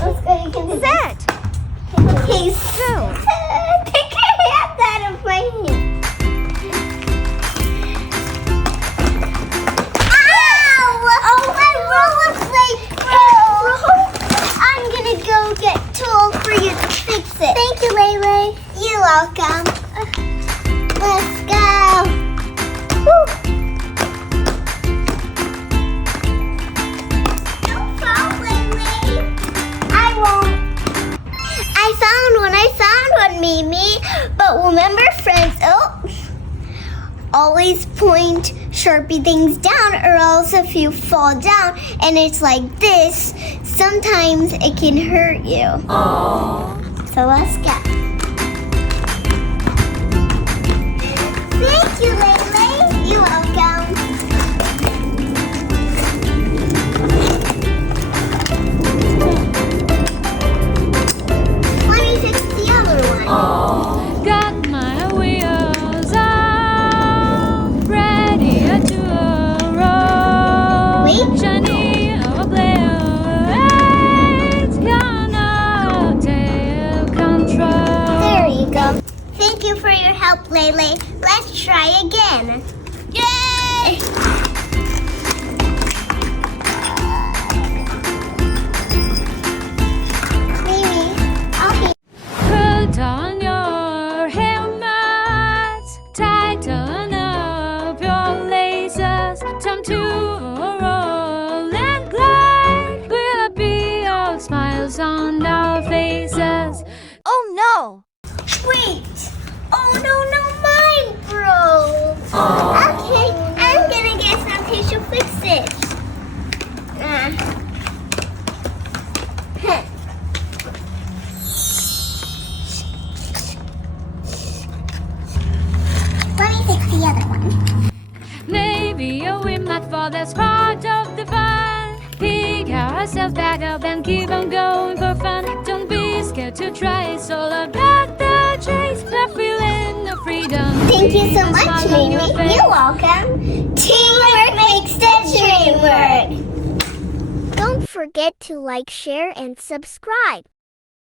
Let's go. You can do Sit. Okay, Go. take your hand out of my hand. Ow! Oh, my rollerblade broke. I'm gonna go get tools for you to fix it. Thank you, Lele. You're welcome. Let's go. Woo. Don't fall, Lele. I won't. I found one, Mimi. But remember, friends, always point Sharpie things down, or else if you fall down and it's like this, sometimes it can hurt you. Aww. So let's go. Thank you, Lele. You're welcome. Let me fix the other one. Got my wheels up, ready to roll. Wait. Shiny rollerblade, gonna take control. There you go. Thank you for your help, Lele. Let's try again. Yay! Mimi, I'll be. Put on your helmet, tighten up your laces. Time to roll and glide. Will be all smiles on our faces. Oh no. Wait! Oh no, mine broke! Okay, I'm gonna get some tissue fix it. Let me fix the other one. Maybe we might fall, that's part of the fun. Pick ourselves back up and keep on going for fun. Don't be scared to try, it's all about the chase. The feeling of freedom. Thank you so Leave a much, smile on your Mimi. face. You're welcome. Teamwork makes the dream work. Don't forget to like, share, and subscribe.